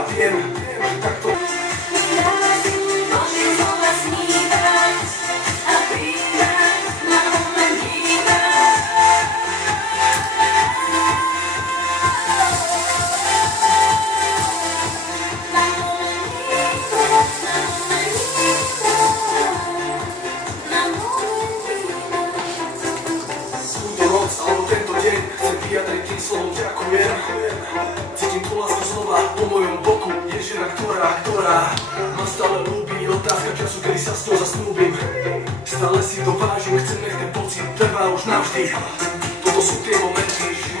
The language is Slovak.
a viem, že takto vyjadriť tým slovom ďakujem. Cítim tú lásku znova po mojom boku. Je žena, ktorá ma stále ľúbi. Otázka času, kedy sa s ňou zasnúbim. Stále si to vážim, chcem, nech ten pocit trvá už navždy. Toto sú tie momenty,